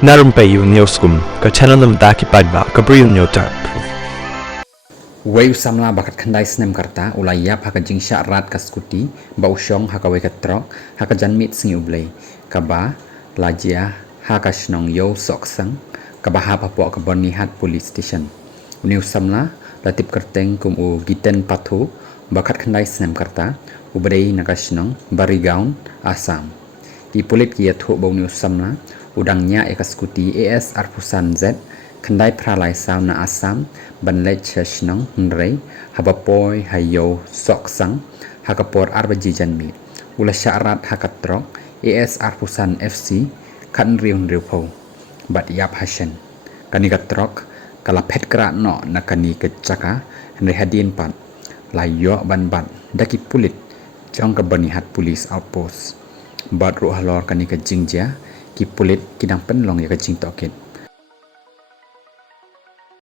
Na Rympei U ke channel nabynta paidbah ke Bri U Hynñiewtrep. Kawei samla bakat khandai snem karta ulai iaphi haka jing shah rat ka scooty ba usyong haka kawei ka trok haka janmit singi ublei kaba lajia haka shnong yo sok sang kaba ha papok ka Byrnihat police station uniu samla latip kyrteng kum u giten pathu bakat khandai snem karta ubrei naka shnong barigaun asam di pulit kia thu ba uniu samla udangnya eka scooty as arpusan z khandai pralai sao na asam banlech cheshnong nrei habapoi hayo sok sang hakapor arbaji janmi ula syarat hakatrok as arpusan fc kan riung riupo bat yap hashen kani katrok kala phet kra no na kani kecaka nrei hadieñ pat layo ban bat daki pulit jong ka Byrnihat police outpost bat ru halor kani ka jingja ki pulit kidang penlong ya ka jing toket